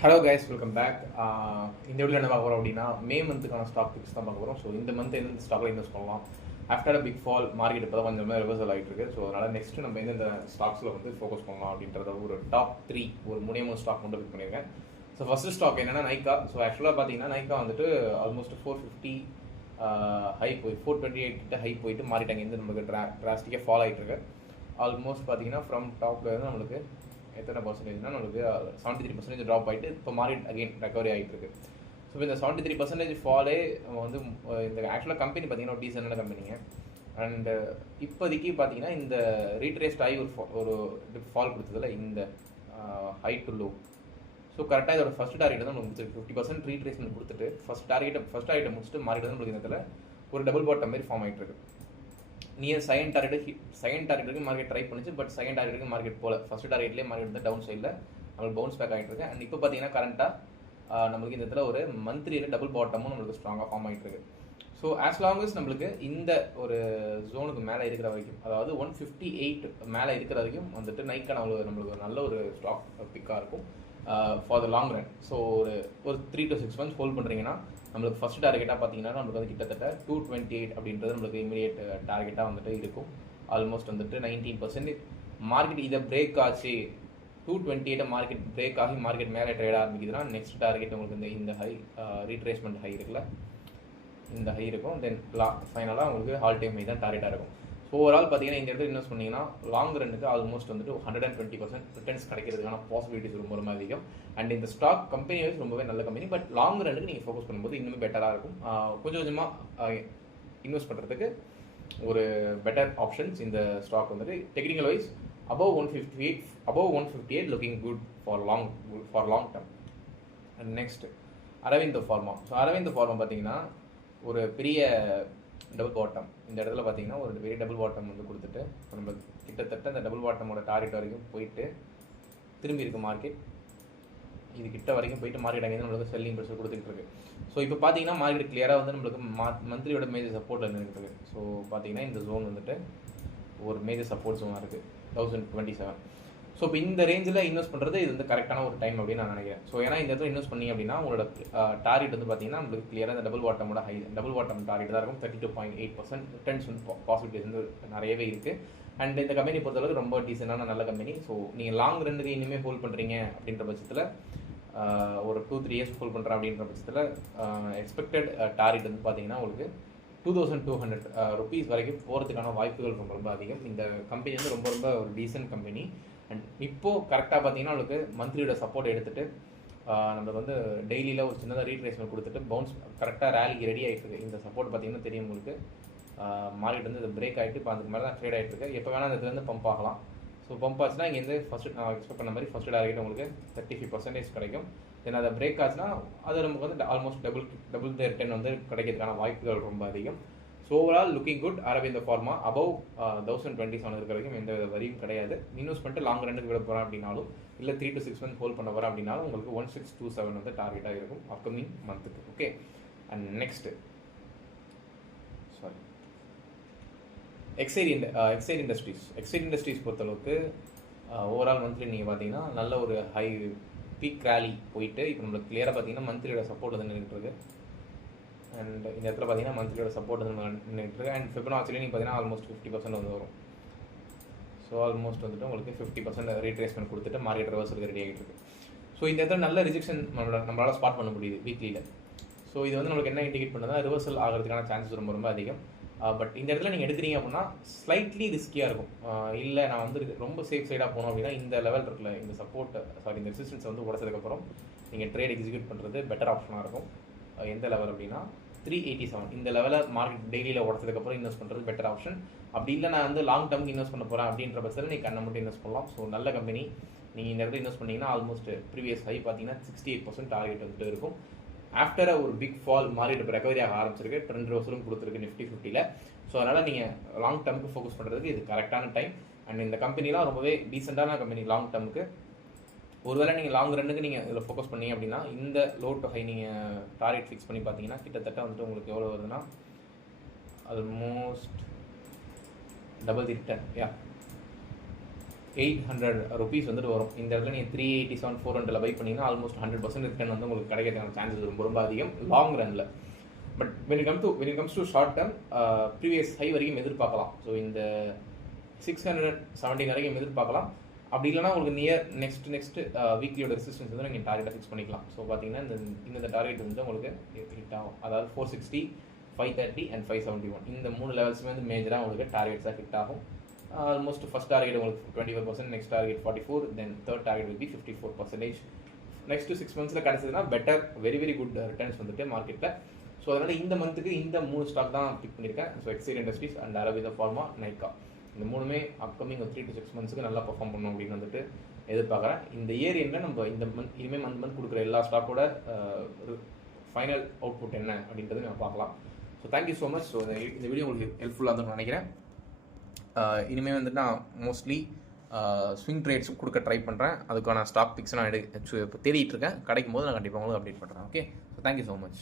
Hello guys, welcome back. இந்த video என்ன பார்க்க போகிறோம் அப்படின்னா, மே மந்த்துக்கான ஸ்டாக் பிக்ஸ் தான் பார்க்க போகிறோம். ஸோ இந்த மந்த் எந்த ஸ்டாக்ல இன்வெஸ்ட் பண்ணலாம். ஆஃப்டர் பிக் ஃபால் மார்க்கெட் இப்போ தான் கொஞ்சம் ரிவர்சல் ஆகிட்டு இருக்கு. ஸோ அதனால் நெக்ஸ்ட் நம்ம எந்தெந்த ஸ்டாக்ஸில் வந்து ஃபோக்கஸ் பண்ணலாம் அப்படின்றத ஒரு டாப் 3 ஒரு 3 ஸ்டாக் மட்டும் பிக் பண்ணியிருக்கேன். ஸோ ஃபர்ஸ்ட் ஸ்டாக் என்னன்னா நைக்கா. ஸோ ஆக்சுவலாக பார்த்தீங்கன்னா நைக்கா வந்துட்டு ஆல்மோஸ்ட் 450 ஹை போய் 428 கிட்ட ஹை போயிட்டு மாறிட்டாங்க. இந்த நமக்கு டிராஸ்டிக்காக ஃபால் ஆகிட்டு இருக்கு. ஆல்மோஸ்ட் பார்த்தீங்கன்னா ஃப்ரம் டாப்ல இருந்து நம்மளுக்கு எத்தனை பர்சன்டேஜ்னா நம்மளுக்கு 73% ட்ராப் ஆகிட்டு இப்போ மார்க்கெட் அகைன் ரெக்கவரி ஆகிட்டு இருக்கு. ஸோ இந்த 73% ஃபாலே வந்து இந்த ஆக்சுவலாக கம்பெனி பார்த்தீங்கன்னா ஒரு டீசெண்டான கம்பெனிங்க. அண்டு இப்போதைக்கு பார்த்தீங்கன்னா இந்த ரீட்ரேஸ்ட் ஆகி ஒரு ஃபால் கொடுத்ததில் இந்த ஹை டு லோ. ஸோ கரெக்டாக இதோட ஃபஸ்ட் டார்கெட் தான் நம்மளுக்கு 50% ரீட்ரேஸ்மெண்ட் கொடுத்துட்டு ஃபஸ்ட் டார்கெட்டை முடிச்சுட்டு மார்க்கெட் வந்து நம்மளுக்கு இந்த ஒரு டபுள் பாட்டம் மாதிரி ஃபார்ம் ஆகிட்டு இருக்கு. நியர் செகண்ட் டார்கெட்டுக்கு மார்க்கெட் ட்ரை பண்ணிச்சு. பட் செகண்ட் டார்கெட்டுக்கு மார்க்கெட் போல. ஃபர்ஸ்ட் டார்கெட்லேயே மார்க்கெட் வந்து டவுன் சைடில் நம்மளுக்கு பவுன்ஸ் பேக் ஆகிட்டு இருக்கு. அண்ட் இப்போ பார்த்தீங்கன்னா கரண்ட்டாக நம்மளுக்கு இந்த இடத்துல ஒரு மந்த்லியில் டபுள் பாட்டமும் நம்மளுக்கு ஸ்ட்ராங்காக ஃபார்ம் ஆகிட்டு இருக்கு. ஸோ ஆஸ் லாங் அஸ் நம்மளுக்கு இந்த ஒரு ஜோனுக்கு மேலே இருக்கிற வரைக்கும், அதாவது 158 மேலே இருக்கிற வரைக்கும் வந்துட்டு நைக்கா நம்மளுக்கு ஒரு நல்ல ஒரு ஸ்டாக் பிக்காக இருக்கும் for the long run. So ஒரு 3 to 6 months ஹோல்ட் பண்ணுறீங்கன்னா நம்மளுக்கு ஃபஸ்ட் டார்கெட்டாக பார்த்தீங்கன்னா நம்மளுக்கு வந்து கிட்டத்தட்ட 228 அப்படின்றது நம்மளுக்கு இமீடியட் டார்கெட்டாக வந்துட்டு இருக்கும். ஆல்மோஸ்ட் வந்துட்டு 19% மார்க்கெட் இதை பிரேக் ஆச்சு. 228 மார்க்கெட் பிரேக் ஆகி மார்க்கெட் மேலே ட்ரேட் ஆரம்பிக்குதுன்னா நெக்ஸ்ட் டார்கெட் உங்களுக்கு இந்த ஹை ரீட்ரேஸ்மெண்ட் ஹை இருக்குல்ல, இந்த ஹை இருக்கும். தென் ஃபைனலாக உங்களுக்கு ஆல் டைம் ஹை தான் டார்கெட்டாக இருக்கும். ஸோ ஓவரால் பார்த்தீங்கன்னா இந்த இடத்துல இன்வெஸ்ட் பண்ணிங்கன்னா லாங் ரன்னுக்கு ஆல்மோஸ்ட் வந்துட்டு 120% ரிட்டர்ன்ஸ் கிடைக்கிறதுக்கான பாசிபிலிட்டிஸ் ரொம்ப அதிகம். அண்ட் இந்த ஸ்டாக் கம்பெனி வைஸ் ரொம்பவே நல்ல கம்பெனி. பட் லாங் ரன்னுக்கு நீங்கள் ஃபோக்கஸ் பண்ணும்போது இன்னுமே பெட்டராக இருக்கும். கொஞ்சம் கொஞ்சமாக இன்வெஸ்ட் பண்ணுறதுக்கு ஒரு பெட்டர் ஆப்ஷன்ஸ் இந்த ஸ்டாக் வந்துட்டு technical wise above 158 looking good for long term. And next Aurobindo Pharma. So Aurobindo Pharma பார்த்தீங்கன்னா ஒரு பெரிய டபுள் பாட்டம் இந்த இடத்துல பார்த்தீங்கன்னா ஒரு பெரிய டபுள் பாட்டம் வந்து கொடுத்துட்டு நம்ம கிட்டத்தட்ட அந்த டபுள் பாட்டமோட டார்கெட் வரைக்கும் போயிட்டு திரும்பி இருக்கு மார்க்கெட். இது கிட்ட வரைக்கும் போயிட்டு மார்க்கெட் அங்கே நம்மளுக்கு செல்லிங் ப்ரெஷர் கொடுத்துட்டு இருக்கு. ஸோ இப்போ பார்த்தீங்கன்னா மார்க்கெட் கிளியராக வந்து நம்மளுக்கு மந்த்லியோட மேஜர் சப்போர்ட்டில் நின்றுட்டு. ஸோ பார்த்தீங்கன்னா இந்த ஜோன் வந்துட்டு ஒரு மேஜர் சப்போர்ட் ஜோனாக இருக்குது 1027. ஸோ இப்போ இந்த ரேஞ்சில் இன்வெஸ்ட் பண்ணுறது இது வந்து கரெக்டான ஒரு டைம் அப்படின்னு நான் நினைக்கிறேன். ஸோ ஏன்னா இந்த இடத்துல இன்வெஸ்ட் பண்ணி அப்படின்னா உங்களோட டார்கெட் வந்து பார்த்தீங்கன்னா உங்களுக்கு கிளியராக இந்த டபுள் பாட்டம் டார்கெட் தான் இருக்கும். 32.8% ரிட்டர்ன்ஸ் வந்து பாசிபிலிட்டிஸ் வந்து நிறையவே இருக்குது. அண்ட் இந்த கம்பெனி பொறுத்தளவுக்கு ரொம்ப டீசெண்டான நல்ல கம்பெனி. ஸோ நீங்கள் லாங் ரன்னுக்கு இனிமேல் ஹோல்ட் பண்ணுறீங்க அப்படின்ற பட்சத்தில் ஒரு 2-3 years ஹோல்ட் பண்ணுறேன் அப்படின்ற பட்சத்தில் எக்ஸ்பெக்டட் டார்கெட் வந்து பார்த்தீங்கன்னா உங்களுக்கு 2200 rupees வரைக்கும் போகிறதுக்கான வாய்ப்புகள் ரொம்ப அதிகம். இந்த கம்பெனி வந்து ரொம்ப ஒரு டீசென்ட் கம்பெனி. அண்ட் இப்போது கரெக்டாக பார்த்தீங்கன்னா உங்களுக்கு மந்த்லியோட சப்போர்ட் எடுத்துகிட்டு நம்மளுக்கு வந்து டெய்லியில் ஒரு சின்னதாக ரீட்ரேஸ்மெண்ட் கொடுத்துட்டு பவுன்ஸ் கரெக்டாக ரேலிக்கு ரெடி ஆகிட்டு இருக்கு. இந்த சப்போர்ட் பார்த்தீங்கன்னா தெரியும் உங்களுக்கு. மார்க்கெட் வந்து இது பிரேக் ஆகிட்டு இப்போ அதுக்கு மேலே தான் ட்ரேட் ஆகிட்டு இருக்கு. எப்போ வேணால் இதுலேருந்து பம்ப் ஆகலாம். ஸோ பம்ப் ஆச்சுன்னா இங்கேருந்து ஃபஸ்ட்டு நான் எக்ஸ்பெக்ட் பண்ண மாதிரி ஃபஸ்ட்டு டார்கெட் உங்களுக்கு 35% கிடைக்கும். தென் அதை பிரேக் ஆச்சுன்னா அது நமக்கு வந்து ஆல்மோஸ்ட் டபுள் த ரிட்டர்ன் வந்து கிடைக்கிறதுக்கான வாய்ப்புகள் ரொம்ப அதிகம். So overall looking good. Aurobindo pharma above 1027 இருக்கிற வரைக்கும் எந்த வரியும் கிடையாது. இன்வெஸ்ட் பண்ணிட்டு லாங் ரன்னுக்கு விட போகிறேன் அப்படின்னாலும் இல்லை 3 to 6 months ஹோல்ட் பண்ண போகிறேன் அப்படின்னாலும் உங்களுக்கு 1627 வந்து டார்கெட்டாக இருக்கும் அப்கமிங் மந்த்துக்கு. Okay. And next excite industries பொறுத்தளவுக்கு ஓவரால் மந்த்லி நீங்கள் பார்த்தீங்கன்னா நல்ல ஒரு ஹை பீக் ரேலி போயிட்டு இப்போ நம்மளுக்கு கிளியராக பார்த்தீங்கன்னா மந்த்லியோட சப்போர்ட் வந்து நின்றுட்டு இருக்கு. அண்ட் இந்த இடத்துல பார்த்தீங்கன்னா மந்த்லியோட சப்போர்ட் வந்து நின்றுட்டு இருக்கு. அண்ட் ஃபிபனாச்சிலே நீங்கள் பார்த்தீங்கன்னா ஆல்மோஸ்ட் 50% வந்து வரும். ஸோ ஆல்மோஸ்ட் வந்துட்டு உங்களுக்கு 50% ரீட்ரேஸ்மெண்ட் கொடுத்துட்டு மார்க்கெட் ரிவர்சலுக்கு ரெடி ஆகிட்டு இருக்கு. ஸோ இந்த இடத்துல நல்ல ரிஜெக்ஷன் நம்மளால் ஸ்பாட் பண்ண முடியுது வீக்லியில். ஸோ இது வந்து நம்மளுக்கு என்ன இண்டிகேட் பண்ணுறதுனா ரிவர்சல் ஆகிறதுக்கான சான்சஸ் ரொம்ப அதிகம். பட் இந்த இடத்துல நீங்கள் எடுக்கிறீங்க அப்படின்னா ஸ்லைட்லி ரிஸ்கியாக இருக்கும். இல்லை நான் வந்து ரொம்ப சேஃப் சைடாக போனோம் அப்படின்னா இந்த லெவல் இருக்குல்ல, இந்த இந்த ரெசிஸ்டன்ஸை வந்து உடச்சதுக்கப்புறம் நீங்கள் ட்ரேட் எக்ஸிக்யூட் பண்ணுறது பெட்டர் ஆப்ஷனாக இருக்கும். எந்த லெவல் அப்படின்னா 387 இந்த லெவலில் மார்க்கெட் டெய்லியில் உடச்சதுக்கப்புறம் இன்வெஸ்ட் பண்ணுறது பெட்டர் ஆப்ஷன். அப்படி இல்லை நான் வந்து லாங் டர்முக்கு இன்வெஸ்ட் பண்ண போகிறேன் அப்படின்ற பட்சத்தில் நீங்கள் கண்ணை மட்டும் இன்வெஸ்ட் பண்ணலாம். ஸோ நல்ல கம்பெனி. நீங்கள் இந்த இடத்துல இன்வெஸ்ட் பண்ணிங்கன்னா ஆல்மோஸ்ட் ப்ரீவியஸ் ஹை பார்த்தீங்கன்னா 68% டார்கெட் வந்துட்டு இருக்கும். ஆஃப்டர் ஒரு பிக் ஃபால் மார்க்கெட் இப்போ ரெக்கவரி ஆக ஆரம்பிச்சிருக்கு. ட்ரெண்ட் ரிவர்சலும் கொடுத்துருக்கு நிஃப்டி 50ல். ஸோ அதனால் நீங்கள் லாங் டர்முக்கு ஃபோக்கஸ் பண்ணுறதுக்கு இது கரெக்டான டைம். அண்ட் இந்த கம்பெனிலாம் ரொம்பவே டீசெண்டான கம்பெனி லாங் டர்முக்கு. ஒருவேளை நீங்கள் லாங் ரன்னுக்கு நீங்கள் இதில் ஃபோக்கஸ் பண்ணீங்க அப்படின்னா இந்த லோ டு ஹை நீங்கள் டார்கெட் ஃபிக்ஸ் பண்ணி பார்த்தீங்கன்னா கிட்டத்தட்ட வந்துட்டு உங்களுக்கு எவ்வளோ வருதுன்னா ஆல்மோஸ்ட் டபுள் தி ரிட்டர்ன். 800 வந்துட்டு வரும். இந்த இடத்துல நீங்கள் 387 400 பை பண்ணிங்கன்னா ஆல்மோஸ்ட் 100% ரிட்டர்ன் வந்து உங்களுக்கு கிடைக்கிறதுக்கான சான்சஸ் ரொம்ப ரொம்ப அதிகம் long Ranil. But when it comes to short term previous high வரைக்கும் எதிர்பார்க்கலாம். ஸோ இந்த 617 வரைக்கும் எதிர்பார்க்கலாம். அப்படி இல்லைனா உங்களுக்கு நியர் நெக்ஸ்ட் வீக்லியோட ரெசிஸ்டன்ஸ் வந்து நீங்கள் டார்கெட்டை ஃபிக்ஸ் பண்ணிக்கலாம். ஸோ பார்த்தீங்கன்னா இந்த டார்கெட் வந்து உங்களுக்கு ஹிட் ஆகும். அதாவது 460, 530 and 571 இந்த 3 லெவல்ஸுமே வந்து மேஜராக உங்களுக்கு டார்கெட்ஸாக ஹிட் ஆகும். ஆல்மோஸ்ட் ஃபஸ்ட் டார்கெட் உங்களுக்கு 24%, next target 44, then third target will be 54%. நெக்ஸ்ட் 6 monthsல கிடச்சதுன்னா better very very good returns வந்துட்டு மார்க்கெட்டில். ஸோ அதனால் இந்த மந்த்துக்கு இந்த 3 ஸ்டாக் தான் பிக் பண்ணியிருக்கேன். So excite industries and Aravinda pharma, Nykaa இந்த 3மே அப்கமிங் 3 to 6 monthsக்கு நல்லா பர்ஃபார்ம் பண்ணணும் அப்படின்னு வந்துட்டு எதிர்பார்க்குறேன். இந்த இயர் எண்டில் நம்ம இந்த இனிமேல் மந்த் கொடுக்குற எல்லா ஸ்டாக்கோட ஃபைனல் அவுட்புட் என்ன அப்படின்றது நம்ம பார்க்கலாம். So thank you so much. So இந்த வீடியோ உங்களுக்கு ஹெல்ப்ஃபுல்லாக இருக்கும்னு நினைக்கிறேன். இனிமேல் வந்துட்டு நான் மோஸ்ட்லி ஸ்விங் ட்ரேட்ஸ் கொடுக்க ட்ரை பண்ணுறேன். அதுக்கான ஸ்டாக் பிக்ஸ் நான் இப்போ தேடிட்டு இருக்கேன். கிடைக்கும் போது நான் கண்டிப்பாக உங்களுக்கு அப்டேட் பண்ணுறேன். Okay, so thank you so much.